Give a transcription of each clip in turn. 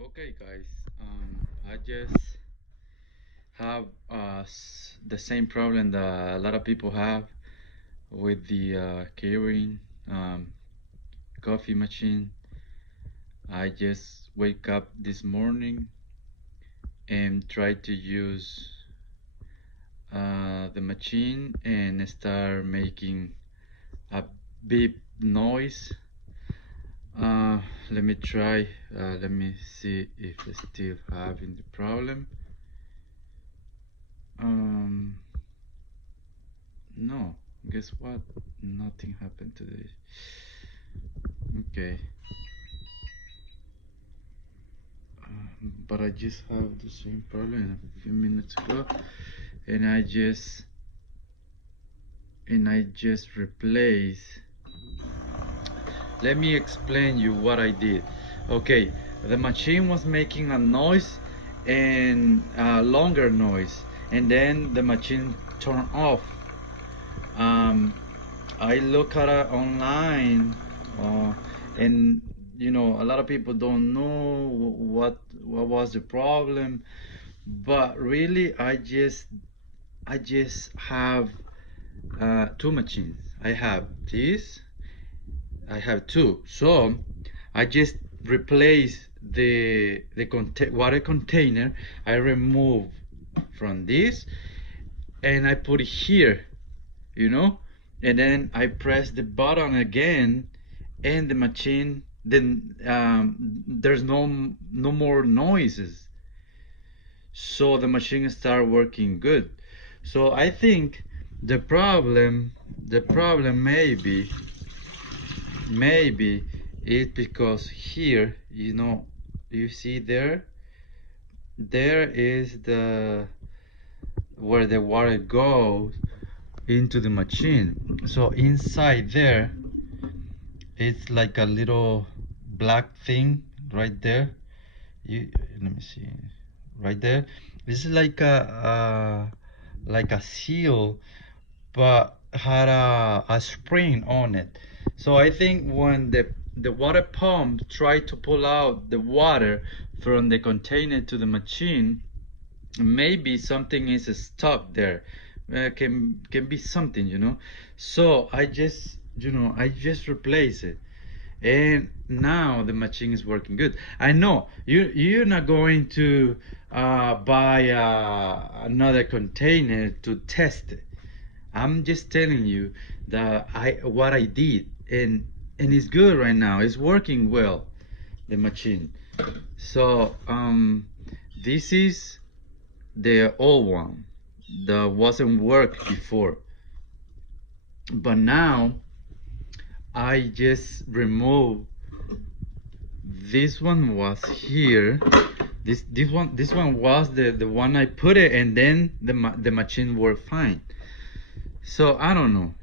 Okay, guys. I just have the same problem that a lot of people have with the Keurig um, coffee machine. I just wake up this morning and try to use the machine and start making a beep noise. Uh, Let me try. Let me see if it's still having the problem. Um, No, guess what? Nothing happened today. Okay, but I just have the same problem a few minutes ago, and I just replace. Let me explain you what I did. Okay, the machine was making a noise and a longer noise, and then the machine turned off. Um, I look at it online, and a lot of people don't know what was the problem, but really I just have two machines. I have this. I have two. So I just replace the water container. I remove from this and I put it here, and then I press the button again, and the machine then there's no more noises, so the machine start working good. So I think the problem maybe is because here, you see there is the where the water goes into the machine. So inside there, it's like a little black thing right there. You Let me see, right there. This is like a seal, but had a spring on it. So I think when the water pump tried to pull out the water from the container to the machine, maybe something is stuck there. Can be something, so I just replace it, and now the machine is working good. I know you're not going to buy another container to test it. I'm just telling you that what I did, and it's good right now. It's working well, the machine. So this is the old one that wasn't work before, but now I just remove this one. Was here, this one was the one I put it, and then the machine worked fine. So I don't know,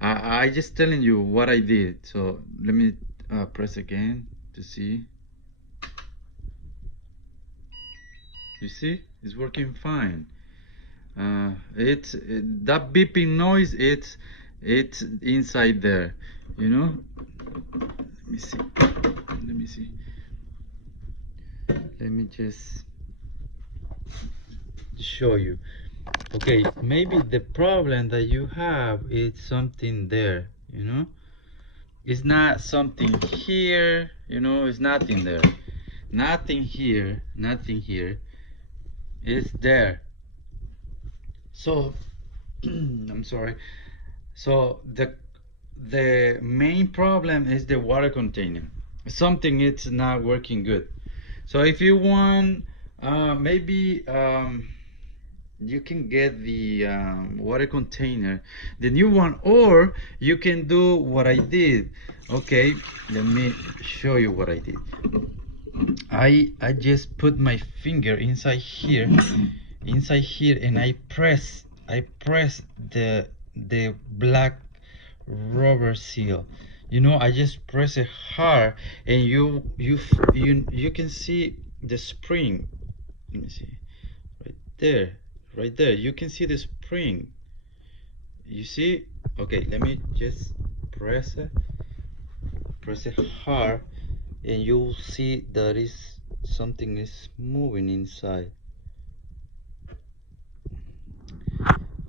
I just telling you what I did. So let me press again to see. You see, it's working fine. That beeping noise, it's inside there, let me see, let me just show you. Okay, maybe the problem that you have is something there, it's not something here, it's nothing there, nothing here, it's there. So I'm sorry. So the main problem is the water container. Something it's not working good. So if you want, maybe you can get the water container, the new one, or you can do what I did. Okay, let me show you what I did. I just put my finger inside here, and I press the black rubber seal. I just press it hard, and you can see the spring. Let me see, right there you can see the spring. You see? Okay, let me just press it hard, and you'll see that is something is moving inside.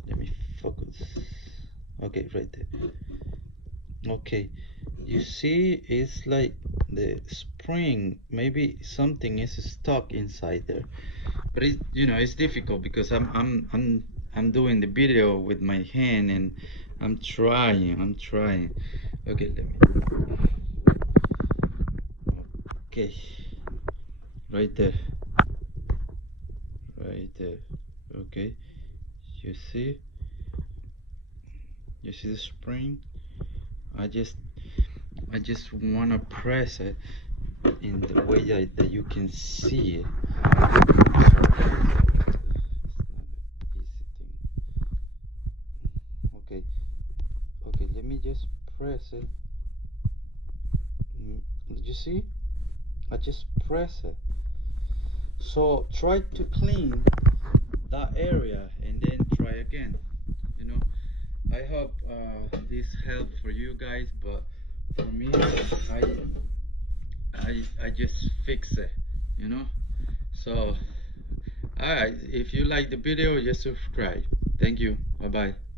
Let me focus. Okay, right there. Okay, you see, it's like the spring. Maybe something is stuck inside there. But it, it's difficult because I'm doing the video with my hand and I'm trying. Okay, let me. Okay, right there, right there. Okay, you see, you see the spring. I just I just wanna press it in the way that you can see it. Okay, okay, let me just press it. Did you see? I just press it. So try to clean that area and then try again. You know, I hope this helped for you guys, but for me, I just fix it. You know. So, alright, if you like the video, just subscribe. Thank you. Bye bye.